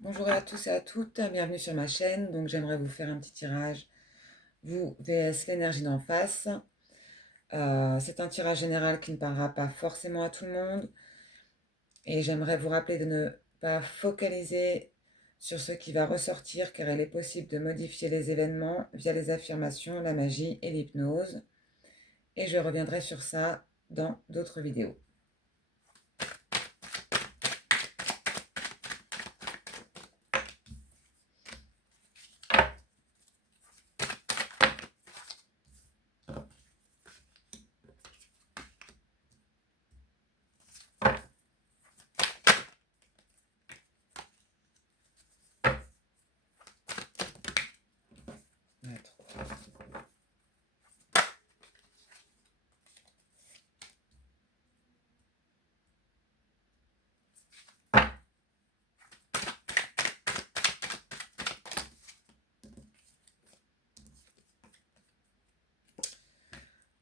Bonjour à tous et à toutes, bienvenue sur ma chaîne. Donc j'aimerais vous faire un petit tirage, vous vs l'énergie d'en face. C'est un tirage général qui ne parlera pas forcément à tout le monde. Et j'aimerais vous rappeler de ne pas focaliser sur ce qui va ressortir, car il est possible de modifier les événements via les affirmations, la magie et l'hypnose. Et je reviendrai sur ça dans d'autres vidéos.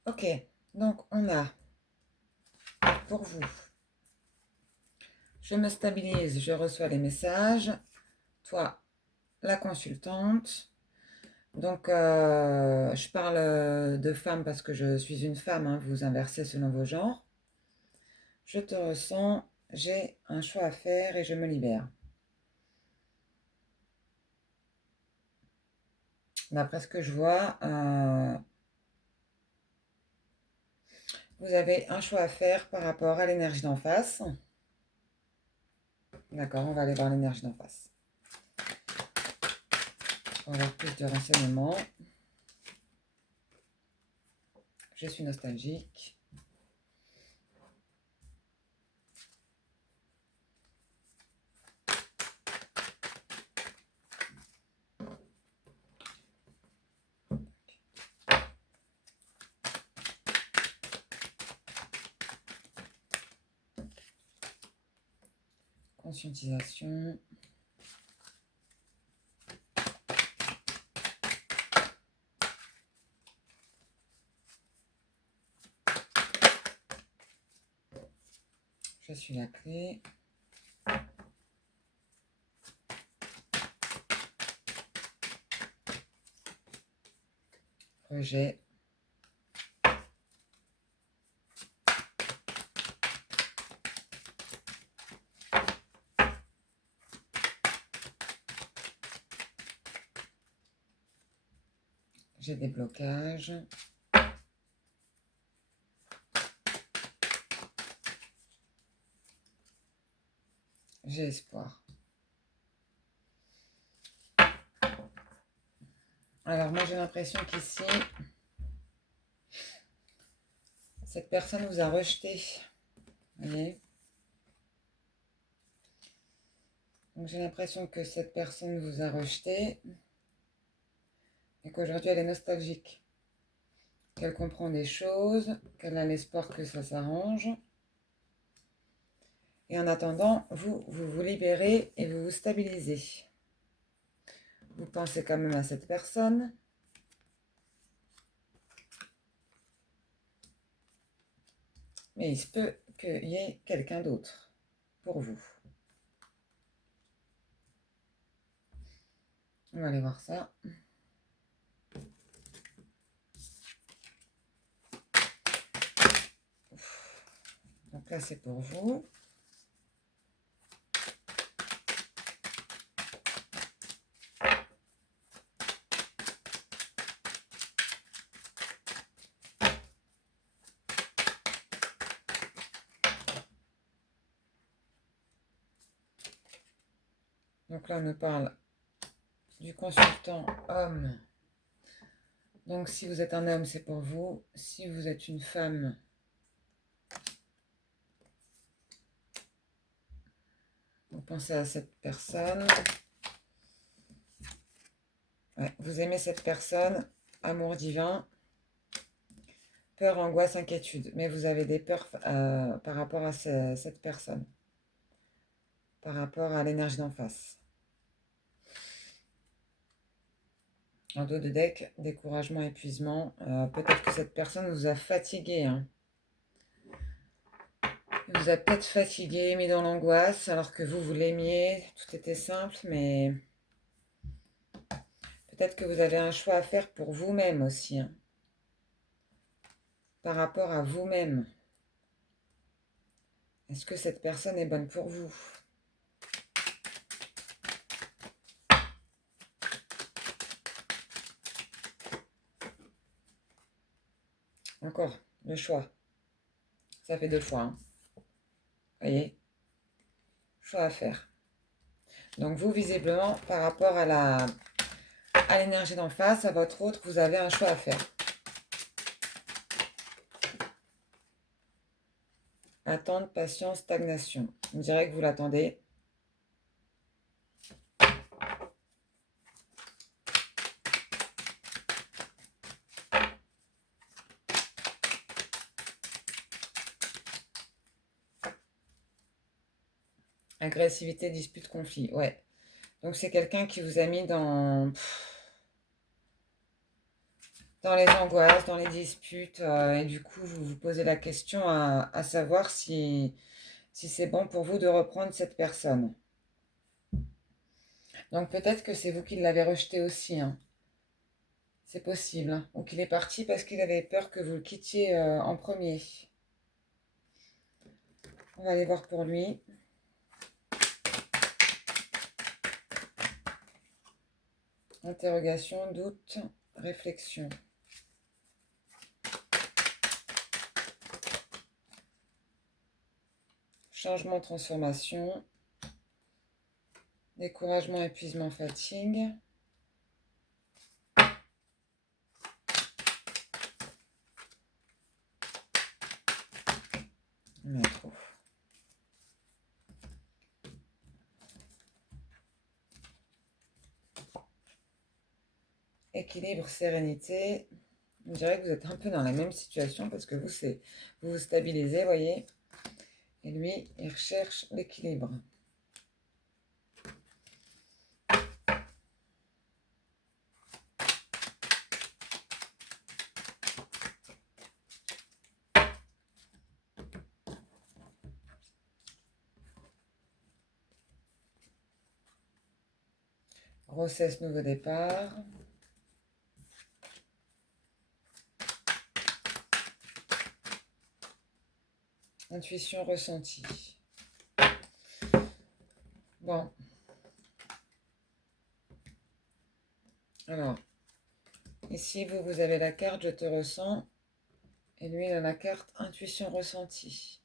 Ok, donc on a pour vous, je me stabilise, je reçois les messages. Toi, la consultante. Donc, je parle de femme parce que je suis une femme, hein, vous inversez selon vos genres. Je te ressens, j'ai un choix à faire et je me libère. D'après ce que je vois, vous avez un choix à faire par rapport à l'énergie d'en face. D'accord, on va aller voir l'énergie d'en face. On va avoir plus de renseignements. Je suis nostalgique. Conscientisation. Je suis la clé. Rejet. J'ai des blocages. J'ai espoir. Alors moi j'ai l'impression qu'ici, cette personne vous a rejeté. Vous voyez? Donc j'ai l'impression que cette personne vous a rejeté et qu'aujourd'hui elle est nostalgique. Qu'elle comprend des choses, qu'elle a l'espoir que ça s'arrange. Et en attendant, vous libérez et vous vous stabilisez. Vous pensez quand même à cette personne. Mais il se peut qu'il y ait quelqu'un d'autre pour vous. On va aller voir ça. Donc là, c'est pour vous. Donc là, on me parle du consultant homme. Donc si vous êtes un homme, c'est pour vous. Si vous êtes une femme, vous pensez à cette personne. Ouais, vous aimez cette personne, amour divin, peur, angoisse, inquiétude. Mais vous avez des peurs par rapport à cette personne, par rapport à l'énergie d'en face. En dos de deck, découragement, épuisement. Peut-être que cette personne vous a fatigué, hein. Il vous a peut-être fatigué, mis dans l'angoisse, alors que vous l'aimiez, tout était simple, mais peut-être que vous avez un choix à faire pour vous-même aussi, hein, par rapport à vous-même. Est-ce que cette personne est bonne pour vous? Encore, le choix. Ça fait 2 fois, hein. Voyez, choix à faire. Donc vous, visiblement, par rapport à l'énergie d'en face, à votre autre, vous avez un choix à faire. Attente, patience, stagnation. On dirait que vous l'attendez. Agressivité, dispute, conflit. Ouais. Donc c'est quelqu'un qui vous a mis dans les angoisses, dans les disputes. Et du coup, vous vous posez la question à savoir si c'est bon pour vous de reprendre cette personne. Donc peut-être que c'est vous qui l'avez rejeté aussi, hein. C'est possible, hein. Ou qu'il est parti parce qu'il avait peur que vous le quittiez en premier. On va aller voir pour lui. Interrogation, doute, réflexion. Changement, transformation. Découragement, épuisement, fatigue. Métro. Équilibre, sérénité. On dirait que vous êtes un peu dans la même situation parce que vous vous stabilisez, voyez. Et lui, il recherche l'équilibre. Grossesse, nouveau départ. Intuition ressentie. Bon. Alors, ici, vous avez la carte je te ressens. Et lui, il a la carte intuition ressentie.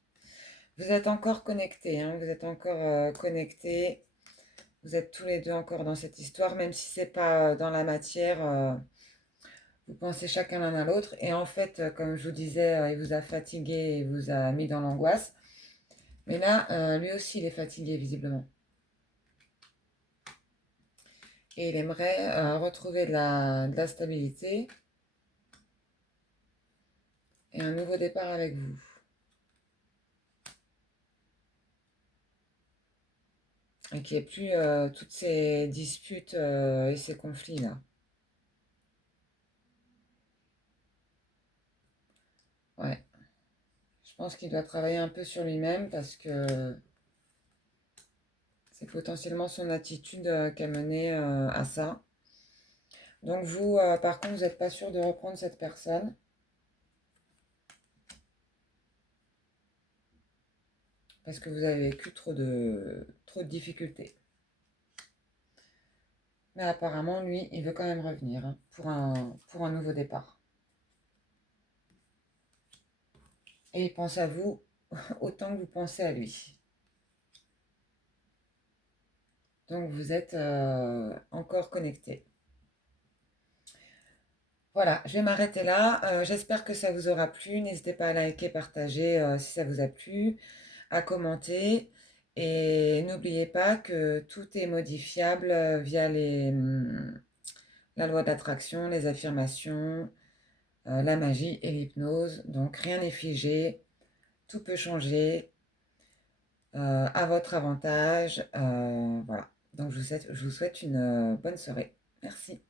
Vous êtes encore connectés, hein, vous êtes encore connectés. Vous êtes tous les deux encore dans cette histoire, même si c'est pas dans la matière. Vous pensez chacun l'un à l'autre. Et en fait, comme je vous disais, il vous a fatigué et vous a mis dans l'angoisse. Mais là, lui aussi, il est fatigué, visiblement. Et il aimerait retrouver de la stabilité et un nouveau départ avec vous. Et qu'il n'y ait plus toutes ces disputes et ces conflits-là. Ouais. Je pense qu'il doit travailler un peu sur lui-même parce que c'est potentiellement son attitude qui a mené à ça. Donc vous, par contre, vous n'êtes pas sûr de reprendre cette personne. Parce que vous avez vécu trop de difficultés. Mais apparemment, lui, il veut quand même revenir, hein, pour un nouveau départ. Et il pense à vous autant que vous pensez à lui. Donc vous êtes encore connectés. Voilà, je vais m'arrêter là. J'espère que ça vous aura plu. N'hésitez pas à liker, partager si ça vous a plu, à commenter. Et n'oubliez pas que tout est modifiable via la loi d'attraction, les affirmations, la magie et l'hypnose. Donc rien n'est figé, tout peut changer à votre avantage. Voilà. Donc je vous souhaite une bonne soirée. Merci.